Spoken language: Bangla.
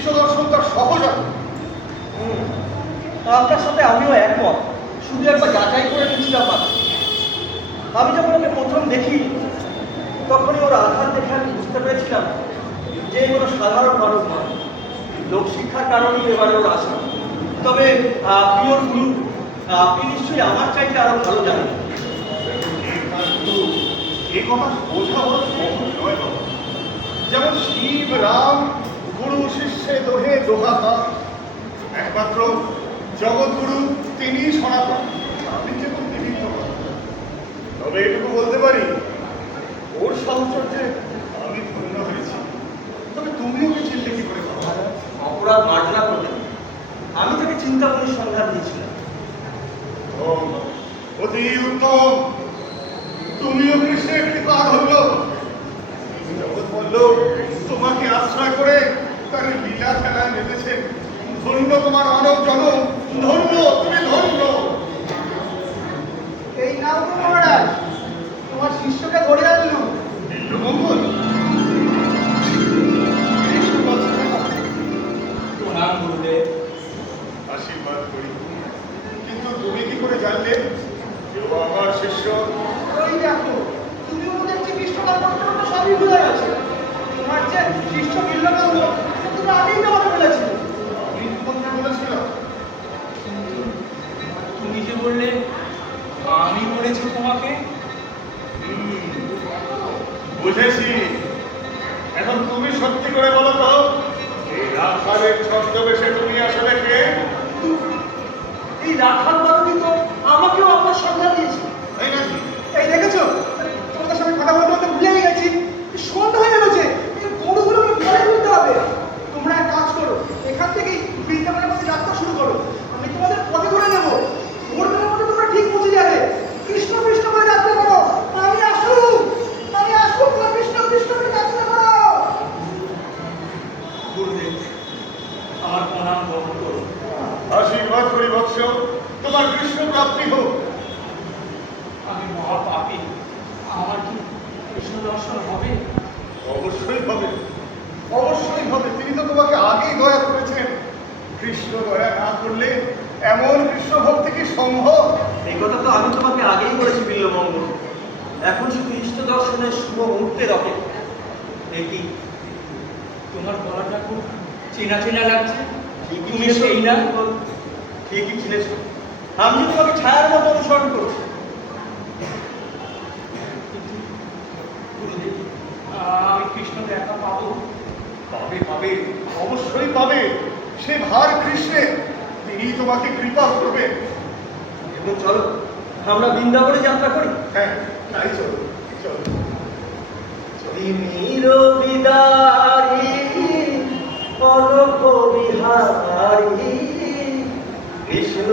ইষ্ট দর্শন তার সহজ আছে। হুম, আপনার সাথে আমিও একমত। শুধু একবার যাচাই করে নিচ্ছিলাম। আমি যখন ওকে প্রথম দেখি তখনই ওর আঘাত দেখে আমি বুঝতে পেরেছিলাম যে কোনো সাধারণ মানুষ নয়। লোকশিক্ষার কারণেই এবারে ওর আসা। তবে প্রিয় গুরু আপনি নিশ্চয়ই আমার চাইতে আরও ভালো জানেন। কিন্তু এ কথা বোঝা বড় সহজ নয় যেমন শিব রাম গুরু শিষ্যে দোহে দোহাকা একমাত্র জগৎগুরু তিনি সনাতন। আমি যেমন বিভিন্ন তবে এটুকু বলতে পারি ওর সাহচর্যে আমি ধন্য হয়েছি। তবে তুমি ওকে চিনলে কি করে? অপরাধ মার্জনা করলেন আমি তাকে চিন্তামণির সন্ধান দিয়েছিলাম। অতি উত্তম। তুমিও কৃষ্ণের কৃপা হল জগৎ বলল তোমাকে আশ্রয় করে তার লীলা খেলায় নেমেছে ধন্য তোমার মানব জনম ধন্য তুমি ধন্য। এই নাও তো মহারাজ তোমার শিষ্যকে ধরে আনলুম নীলমঙ্গল প্রণাম গুরুদেব। আশীর্বাদ করি। কিন্তু তুমি কি করে জানলে? যে ও আমার শিষ্য। বুঝেছি। এখন তুমি সত্যি করে বলো তো, এই রাখালের ছদ্মবেশে তুমি আসলে কে? এই রাখাল বাবুই তো আমাকেও আপনার সন্ধান দিয়েছে তাই নাকি এই দেখেছ তোমাদের সাথে কথা বলতে বলতে ভুলেই গেছি সন্ধ্যা হয়ে গেছে এই গরুগুলোকে ঘরে তুলতে হবে তোমরা এক কাজ করো এখান থেকেই বৃন্দাবনের মধ্যে যাত্রা শুরু করো আমি তোমাদের পথে ধরে নেব ভোরবেলার মধ্যে তোমরা ঠিক পৌঁছে যাবে কৃষ্ণ কৃষ্ণ করে যাত্রা করো আমি আসুক আমি আসুক কৃষ্ণ কৃষ্ণ করে যাত্রা করো গুরুদেব আমার প্রণাম গ্রহণ করুন আশীর্বাদ করি বৎস তোমার কৃষ্ণ হোক। আমি মহাপাপী। আমার কি কৃষ্ণ দর্শন হবে? অবশ্যই হবে। অবশ্যই হবে। তিনি তো তোমাকে আগেই দয়া করেছেন। কৃষ্ণ দয়া না করলে এমন কৃষ্ণ ভক্তি কি সম্ভব? এই কথা তো আমি তোমাকে আগেই বলেছি বিল্লমঙ্গল এখন শুধু ইষ্ট দর্শনের শুভ মুহূর্তে অপেক্ষা দেখি তোমার গলাটা খুব চেনা চেনা লাগছে। তুমি সেই না? ঠিকই চিনেছ। আমি তোমাকে ছায়ার মতো অনুসরণ করছি আমি কৃষ্ণ দেখা পাবো। পাবে পাবে অবশ্যই পাবে। সে ভার কৃষ্ণের তিনি তোমাকে কৃপা করবেন এবং চলো আমরা বৃন্দাবনে যাত্রা করি। হ্যাঁ তাই চলো চলো। তিমির বিদারি অলোক বিহারি কৃষ্ণ